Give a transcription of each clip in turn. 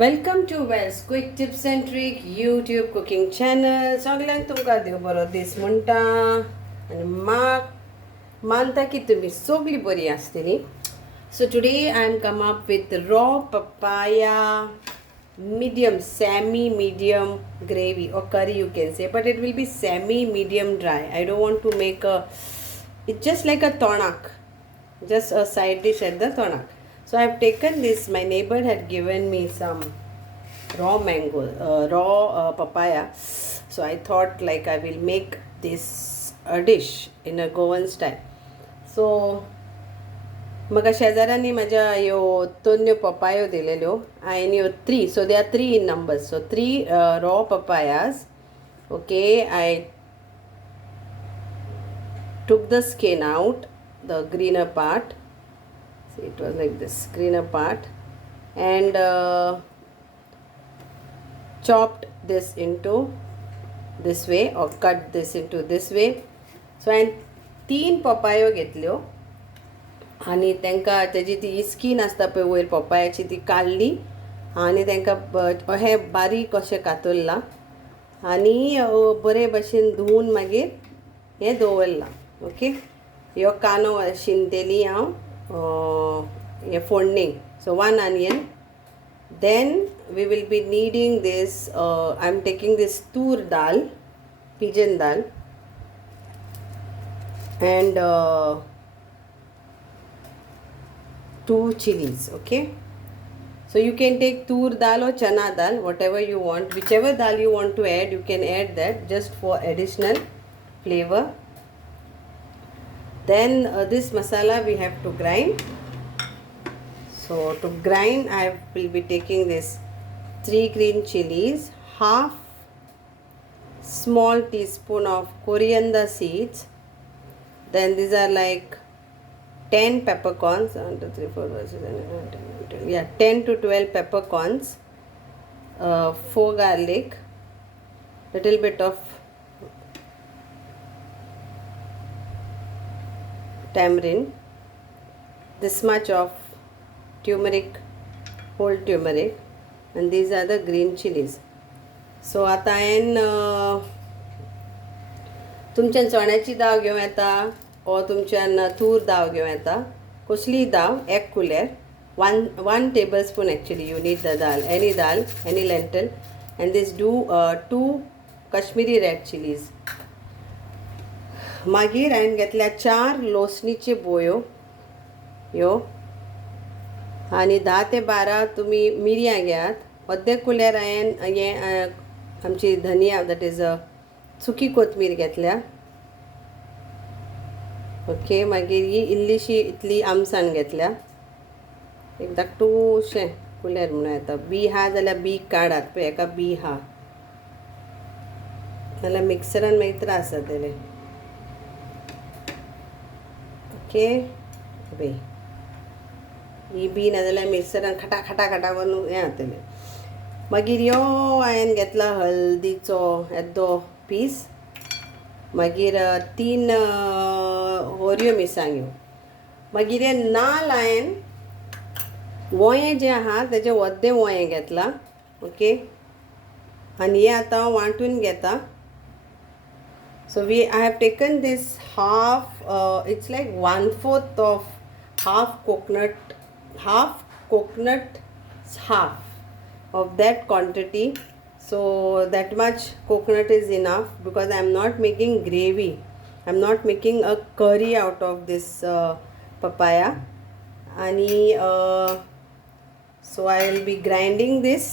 Welcome to VAL'S Quick Tips and Trick YouTube cooking channel. सगळ्यांक तुमकां देव बरो दीस म्हणटा आनी मानता की तुमी सगळीं बरी आसतली. So today I am come up with raw papaya semi-medium gravy or curry you can say, but it will be semi-medium dry. I don't want to make it's just like a tonak, just a side dish at the tonak. So I have taken this. My neighbor had given me some raw papaya. So I thought like I will make this a dish in a Goan style. So म्हाका शेजाऱ्यांनी म्हाज्या ह्यो तोन्यो पपायो दिलेल्यो हांवें ह्यो 3. So they are 3 in numbers. So 3 raw papayas. Okay, I took the skin out, the greener part. See, it was like this greener part, and chopped this into this way or cut this into this way. So हांवें 3 पपायो घेतल्यो आनी तांकां तेजी ती skin आसता पळय वयर पपायाची ती काडली आनी तांकां अशें बारीक अशें कातरलां आनी बरे भशेन धुवन मागीर हें दवरलां. ओके, ह्यो कांदो शिनतेली हांव हें फोडणेक. So 1 onion. Then we will be needing this. I'm taking this tur dal, pigeon dal, and 2 chilies. Okay, so you can take tur dal or chana dal, whatever you want, whichever dal you want to add, you can add that just for additional flavor. Then this masala we have to grind. So to grind, I will be taking this 3 green chilies, half small teaspoon of coriander seeds. Then these are like 10 peppercorns. 1, 2, 3, 4, 5, 6, 7, 8, 9, 10, 11. Yeah, 10 to 12 peppercorns. 4 garlic. Little bit of tamarind. This much of turmeric, whole turmeric, and these are the green chilies. So आता हांवें तुमच्यान चण्याची दाळ घेवं येता or तुमच्यान तूर दाळ घेवं येता. कसलीय दाळ 1 कुलेर, 1 tablespoon actually you need the dal, any lentil, and this 2 Kashmiri red chilies. मागीर हांवें घेतल्या 4 लोसणीचे बोयो ह्यो आनी 10 ते 12 तुमी मिरयां घेयात. अर्दे कुलेर हांवें हें आमची धनिया, दॅट इज सुकी कोथमीर घेतल्या. ओके, मागीर ही इल्लीशी इतली आमसाण घेतल्या. एक धाकटूशें कुलेर म्हणून येता. बी हा जाल्यार बी काडात पळय, हेका बी हा नाल्यार मिक्सरान मागीर त्रास जातले. ओके, बी ही बी नाजाल्यार मिक्सरान खटा खटा खटा करून हें जातलें. मागीर ह्यो हांवें घेतला हळदीचो येदो पीस. मागीर 3 हरव्यो मिरसांग्यो. मागीर हे नाल्ल हांवें वोयें जें आहा तेजें वद्दें वोयें घेतलां. ओके, आनी हें आतां हांव वांटून घेता. So I have taken this half, it's like 1/4 of half coconut, half of that quantity. So that much coconut is enough because I am not making gravy. I am not making a curry out of this papaya. So I will be grinding this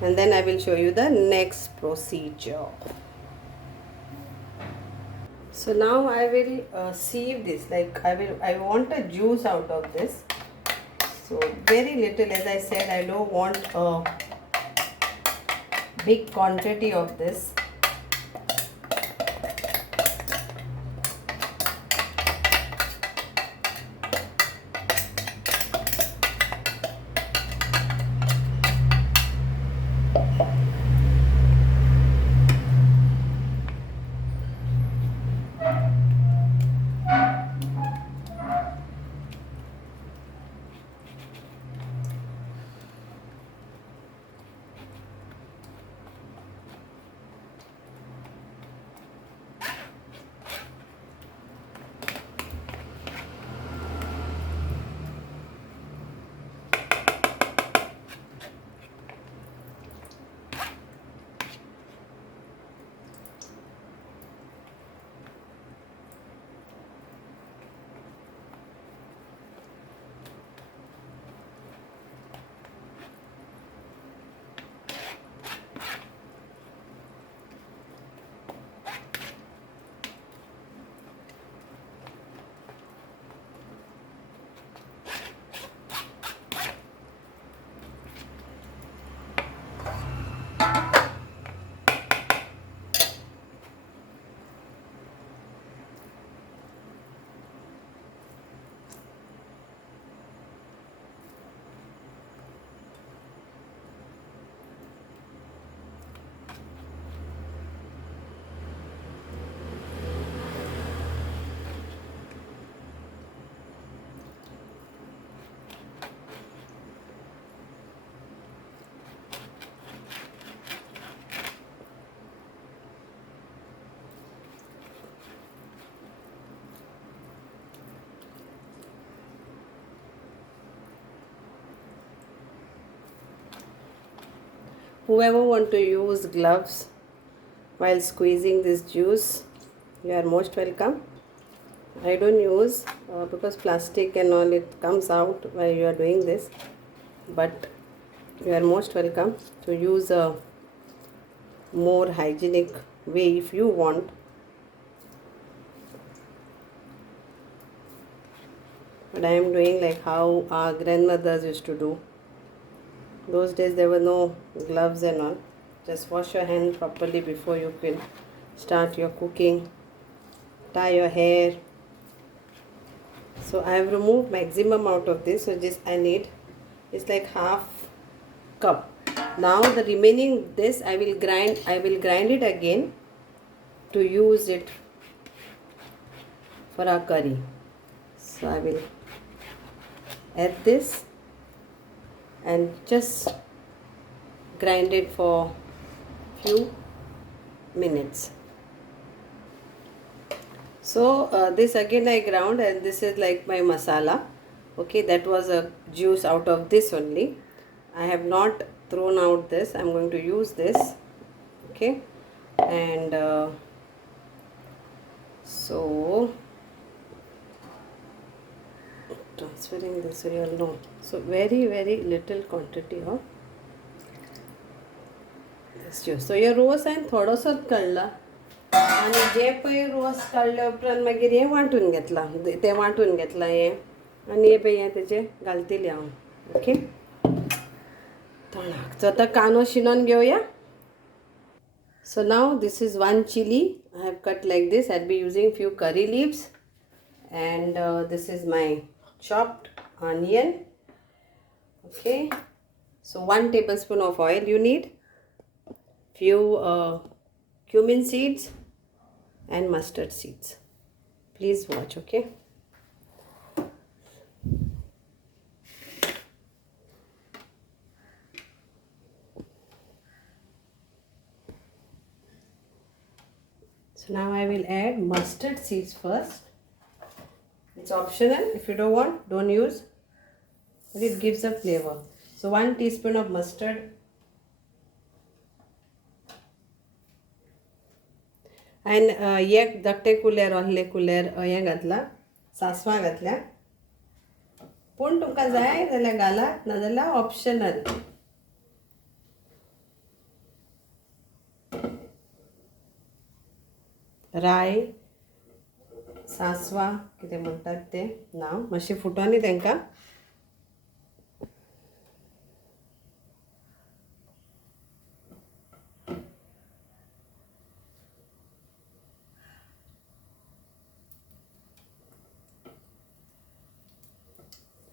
and then I will show you the next procedure. So now I will sieve this. Like I want a juice out of this. So very little, as I said, I don't want a big quantity of this. Whoever want to use gloves while squeezing this juice, you are most welcome. I don't use because plastic and all, it comes out while you are doing this, but you are most welcome to use a more hygienic way if you want. But I am doing like how our grandmothers used to do. Those days there were no gloves and all. Just wash your hands properly before you can start your cooking. Tie your hair. So I have removed maximum out of this. So just I need, it's like half cup. Now the remaining this I will grind it again to use it for our curry. So I will add this and just grind it for few minutes. So this again I ground, and this is like my masala. Okay, that was a juice out of this only. I have not thrown out this. I'm going to use this. Okay, and so transferring this so you'll know. So very little quantity of this juice. So your रोस आहे थोडंसं कळला, आणि जे पै रोस काढल्या उपरांत मागीर हे वांटून घेतला, ते वांटून घेतला हे, आणि हे पै तेचे घालतली हांव. ओके, थोडाक आता कानो शिनून घेवया. So now this is one chili I have cut like this. I'll be using few curry leaves, and this is my chopped onion. Okay, so 1 tablespoon of oil you need, few cumin seeds and mustard seeds. Please watch. Okay, so now I will add mustard seeds first. It's optional. If you don't want, don't use, but it gives a flavor. So 1 teaspoon of mustard, and एक धाकटे कुलेर आहले कुलेर हें घातला, सासवां घातल्या. पूण तुमकां जाय जाल्यार घालात, नाजाल्यार ऑप्शनल. राय, सासवां कितें म्हणटात ते नांव मातशें फुटोनी तांकां.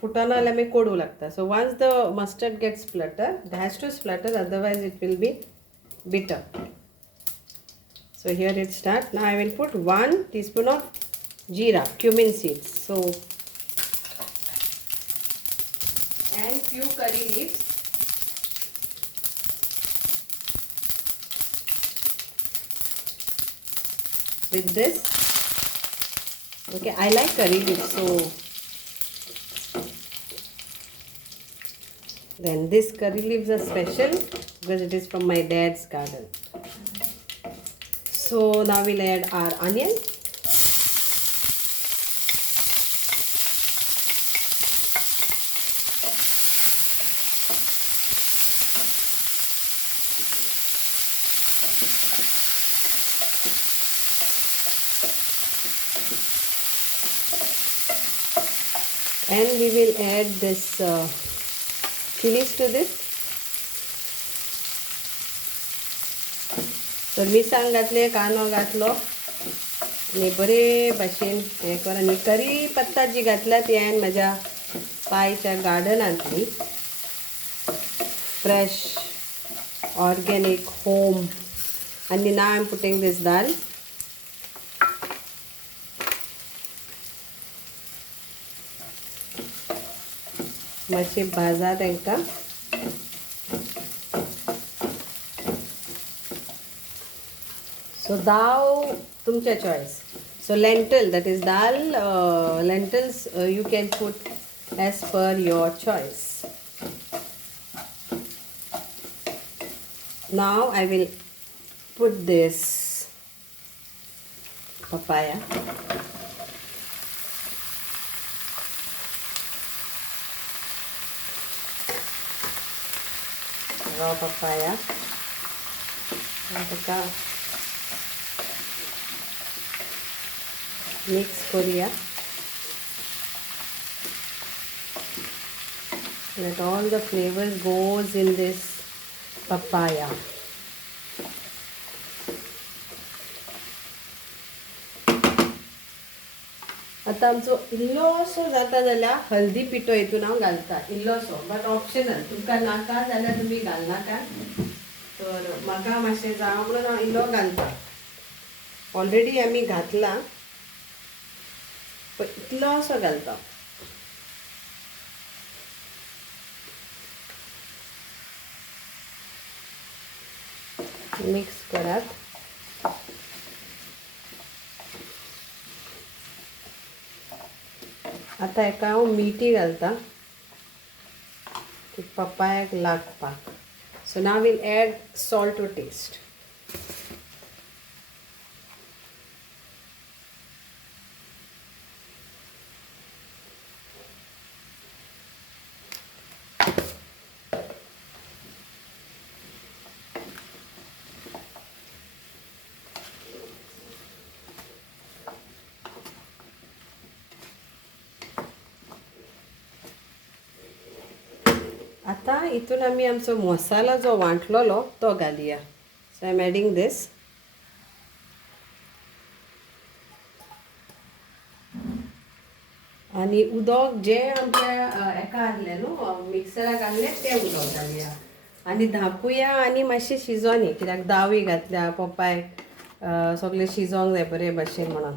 फुटोना जाल्यार मागीर कोडू लागता. So once the mustard gets splutter, it has to splutter, otherwise it will be bitter. So here it starts. Now I will put 1 teaspoon of jeera, cumin seeds. So, and few curry leaves. With this, okay, I like curry leaves, so then this curry leaves are special because it is from my dad's garden. So now we'll add our onion. And we will add this chilies to this. So मिरसांग घातले, कांदो घातलो, आणि बरे भाशेन हें कर. आनी करी पत्ता जी घातल्या ती हांवें म्हज्या पायच्या गार्डनांतली, फ्रेश ऑर्गेनिक होम. आनी now I'm putting this dal. मातशें भाजा तांकां. So dal, तुमचे choice. So lentil, that is dal, lentils you can put as per your choice. Now I will put this papaya. Raw papaya. Taka mix korea. Let all the flavors goes in this papaya. आता आमचो इल्लोसो जाता जाल्यार हल्दी पिठो हितून हांव घालता इल्लोसो बट ऑप्शनल तुमकां नाका जाल्यार तुमी घालनाका तर म्हाका मातशें जावं म्हणून हांव इल्लो घालता ऑलरेडी आमी घातला पण इल्लोसो घालता मिक्स करात आता हेका हांव मिठी घालता की पपायाक लागपाक so now we'll add salt to taste आता इतून आमी आमचो मसाला जो वांटलोलो तो घालुया so I am adding this आनी उदक जे आमच्या हेका आहले न्हू मिक्सराक आहले ते उदक घालुया आनी धांपुया आनी मातशें शिजोनी कित्याक दावी घातल्या पपाय सगळें शिजोंक जाय बरे भाशेन म्हणून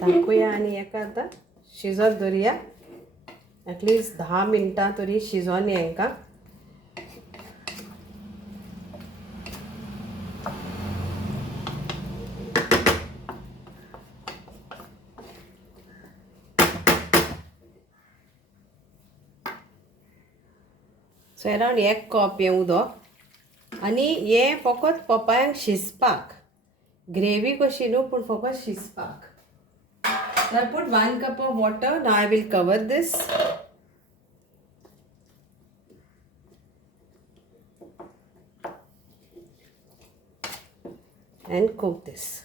धांपुया आनी हेका आतां शिजत दवरुया एटलिस्ट 10 मिनटां तरी शिजोन हेंका सो अरावंड 1 कप हें उदक आनी हें फकत पपायांक शिजपाक ग्रेवी कशी न्हू पूण फकत शिजपाक So I put 1 cup of water. Now I will cover this. And cook this.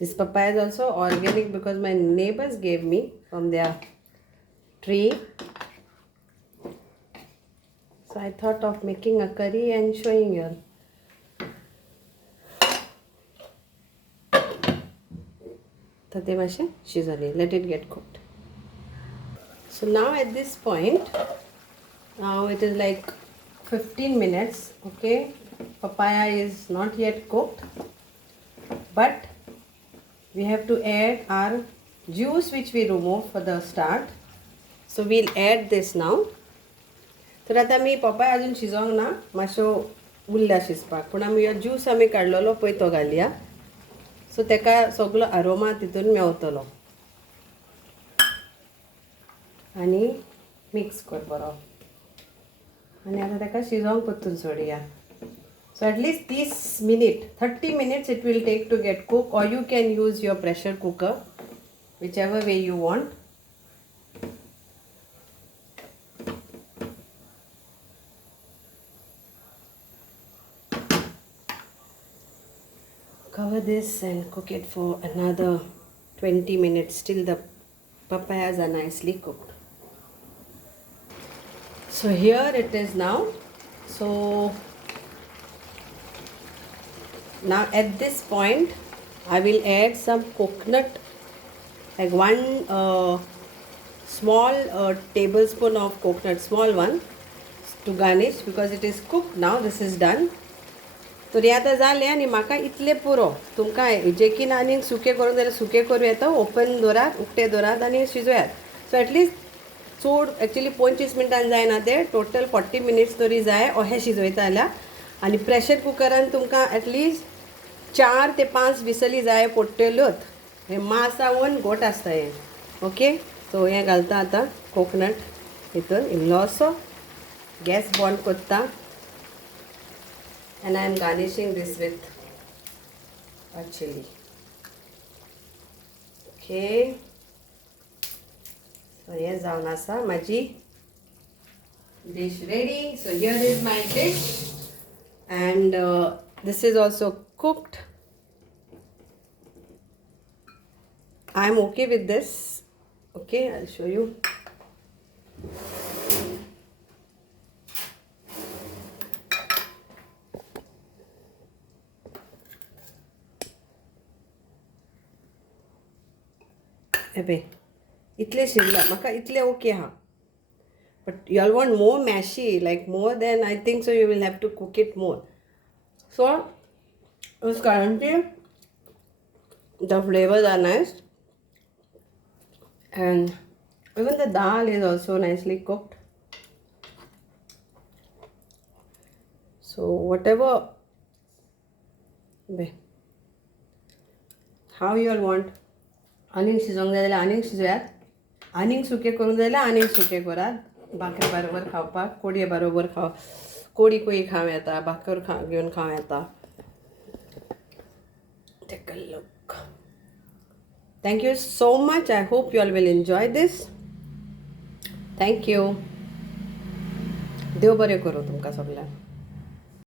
This papaya is also organic because my neighbors gave me from their tree. So I thought of making a curry and showing you. Tate mashe shizoni. Let it get cooked. So now at this point, now it is like 15 minutes. Okay, papaya is not yet cooked, but we have to add our juice which we removed for the start. So we'll add this now. तर आता मी papaya अजून शिजोंक ना मातसो उरला शिजपाक पूण आमी हो juice आमी काडलेलो पळय तो घालया सो तेका सगळो अरोमा तितून मेवतलो आनी मिक्स कर बरो आनी आतां तेका शिजोंक परतून सोडया so at least 30 minutes it will take to get cooked or you can use your pressure cooker whichever way you want. Cover this and cook it for another 20 minutes till the papayas are nicely cooked. So here it is now. So now at this point I will add some coconut, like 1 small tablespoon of coconut, small one, to garnish because it is cooked now. This is done. तर हे आतां जालें आनी म्हाका इतलें पुरो तुमकां Joaquin सुके करूंक जाल्यार सुके करूं येता ओपन दवरात उक्ते दवरात आनी शिजोयात सो एटलीस्ट चड एक्चुली 25 मिनटान जायना ते टोटल 40 मिनिट्स तरी जाय अशें शिजयता जाल्यार. आनी प्रेशर कुकरान तुमकां एटलिस्ट 4 ते 5 विसली जाय पडटल्योच. हे मासावन घोट आसता हें. ओके, सो हें घालता आतां कोकोनट हितून इल्लोसो. गॅस बंद करता and I am garnishing this with a chilli. Okay, so हें जावन आसा म्हाजी dish ready. So here is my dish and this is also cooked. I am okay with this. Okay, I'll show you. Ebe, itle shilla, maka itle okay ha. But you all want more mashy, like more, then I think so you will have to cook it more. So, it's currently the flavors are nice. And even the dal is also nicely cooked. So whatever, how you all want. आनीक शिजोंक जाय जाल्यार आनीक शिजयात. आनीक सुकें करूंक जाय जाल्यार आनीक सुकें करात. भाकरी बरोबर खावपाक, कोडये बरोबर कोडी कोई खावं येता, भाकर घेवन खावं येता. Take a look. Thank you so much. I hope you all will enjoy this. Thank you. देव बरें करूं तुमकां सगळ्यांक.